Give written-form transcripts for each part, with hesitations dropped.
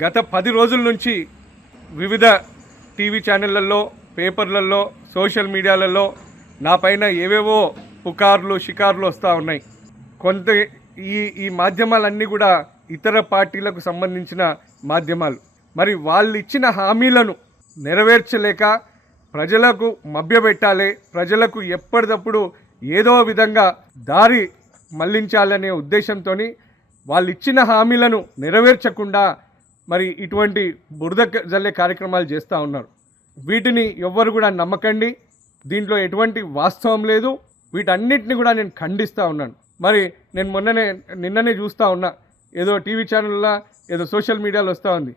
గత 10 రోజుల నుంచి వివిధ టీవీ ఛానళ్లలో, పేపర్లలో, సోషల్ మీడియాలలో నా పైన ఏవేవో పుకార్లు, షికార్లు వస్తూ ఉన్నాయి. కొంత ఈ మాధ్యమాలన్నీ కూడా ఇతర పార్టీలకు సంబంధించిన మాధ్యమాలు. మరి వాళ్ళు ఇచ్చిన హామీలను నెరవేర్చలేక ప్రజలకు మభ్యపెట్టాలి, ప్రజలకు ఎప్పటికప్పుడు ఏదో విధంగా దారి మళ్లించాలనే ఉద్దేశంతో వాళ్ళు ఇచ్చిన హామీలను నెరవేర్చకుండా మరి ఇటువంటి బురద జల్లే కార్యక్రమాలు చేస్తూ ఉన్నారు. వీటిని ఎవ్వరు కూడా నమ్మకండి. దీంట్లో ఎటువంటి వాస్తవం లేదు. వీటన్నిటిని కూడా నేను ఖండిస్తూ ఉన్నాను. మరి నేను నిన్ననే చూస్తూ ఉన్నా, ఏదో టీవీ ఛానల్లో ఏదో సోషల్ మీడియాలో వస్తూ ఉంది.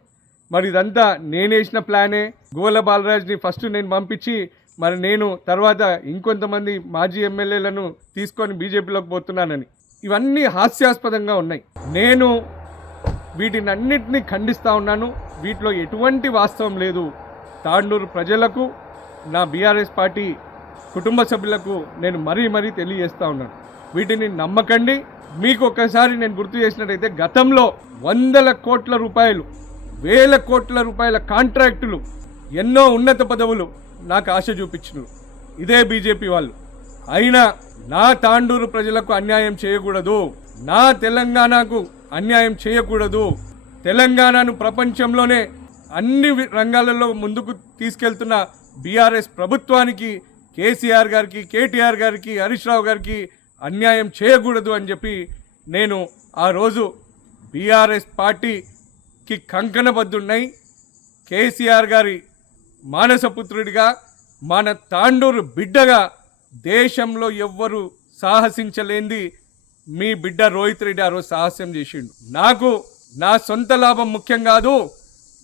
మరి ఇదంతా నేను వేసిన ప్లానే. గోల బాలరాజ్ని ఫస్ట్ నేను పంపించి మరి నేను తర్వాత ఇంకొంతమంది మాజీ ఎమ్మెల్యేలను తీసుకొని బీజేపీలోకి పోతున్నానని, ఇవన్నీ హాస్యాస్పదంగా ఉన్నాయి. నేను వీటిని అన్నిటినీ ఖండిస్తూ ఉన్నాను. వీటిలో ఎటువంటి వాస్తవం లేదు. తాండూరు ప్రజలకు, నా బీఆర్ఎస్ పార్టీ కుటుంబ సభ్యులకు నేను మరీ తెలియజేస్తూ ఉన్నాను, వీటిని నమ్మకండి. మీకు ఒక్కసారి నేను గుర్తు చేసినట్టయితే గతంలో వందల కోట్ల రూపాయలు, వేల కోట్ల రూపాయల కాంట్రాక్టులు, ఎన్నో ఉన్నత పదవులు నాకు ఆశ చూపించినారు ఇదే బీజేపీ వాళ్ళు. అయినా నా తాండూరు ప్రజలకు అన్యాయం చేయకూడదు, నా తెలంగాణకు అన్యాయం చేయకూడదు, తెలంగాణను ప్రపంచంలోనే అన్ని రంగాలలో ముందుకు తీసుకెళ్తున్న బీఆర్ఎస్ ప్రభుత్వానికి, కేసీఆర్ గారికి, కేటీఆర్ గారికి, హరీష్ రావు గారికి అన్యాయం చేయకూడదు అని చెప్పి నేను ఆ రోజు బీఆర్ఎస్ పార్టీకి కంకణబద్ధున్నై కేసీఆర్ గారి మానసపుత్రుడిగా, మన తాండూరు బిడ్డగా, దేశంలో ఎవ్వరు సాహసించలేంది మీ బిడ్డ రోహిత్ రెడ్డి ఆ రోజు సాహసం చేసిండు. నాకు నా సొంత లాభం ముఖ్యం కాదు,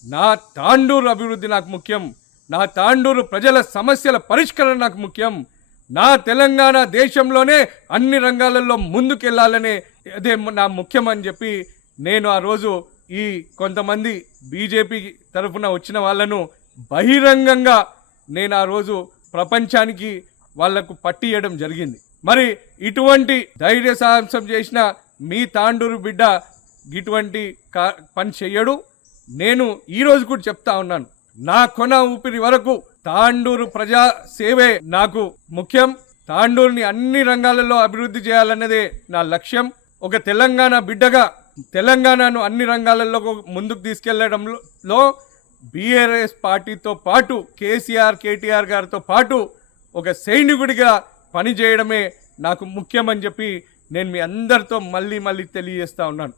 నా తాండూరు అభివృద్ధి నాకు ముఖ్యం, నా తాండూరు ప్రజల సమస్యల పరిష్కరణ నాకు ముఖ్యం, నా తెలంగాణ దేశంలోనే అన్ని రంగాలలో ముందుకెళ్లాలనే అదే నా ముఖ్యం అని చెప్పి నేను ఆ రోజు ఈ కొంతమంది బీజేపీ తరఫున వచ్చిన వాళ్ళను బహిరంగంగా నేను ఆ రోజు ప్రపంచానికి వాళ్లకు పట్టియడం జరిగింది. మరి ఇటువంటి ధైర్య సాహసం చేసిన మీ తాండూరు బిడ్డ ఇటువంటి పని చెయ్యడు. నేను ఈరోజు కూడా చెప్తా ఉన్నాను, నా కొన ఊపిరి వరకు తాండూరు ప్రజా సేవే నాకు ముఖ్యం. తాండూరుని అన్ని రంగాలలో అభివృద్ధి చేయాలన్నదే నా లక్ష్యం. ఒక తెలంగాణ బిడ్డగా తెలంగాణను అన్ని రంగాలలో ముందుకు తీసుకెళ్లడంలో బీఆర్ఎస్ పార్టీతో పాటు కేసీఆర్, కేటీఆర్ గారితో పాటు ఒక సైనికుడిగా పనిచేయడమే నాకు ముఖ్యమని చెప్పి నేను మీ అందరితో మళ్ళీ తెలియజేస్తా ఉన్నాను.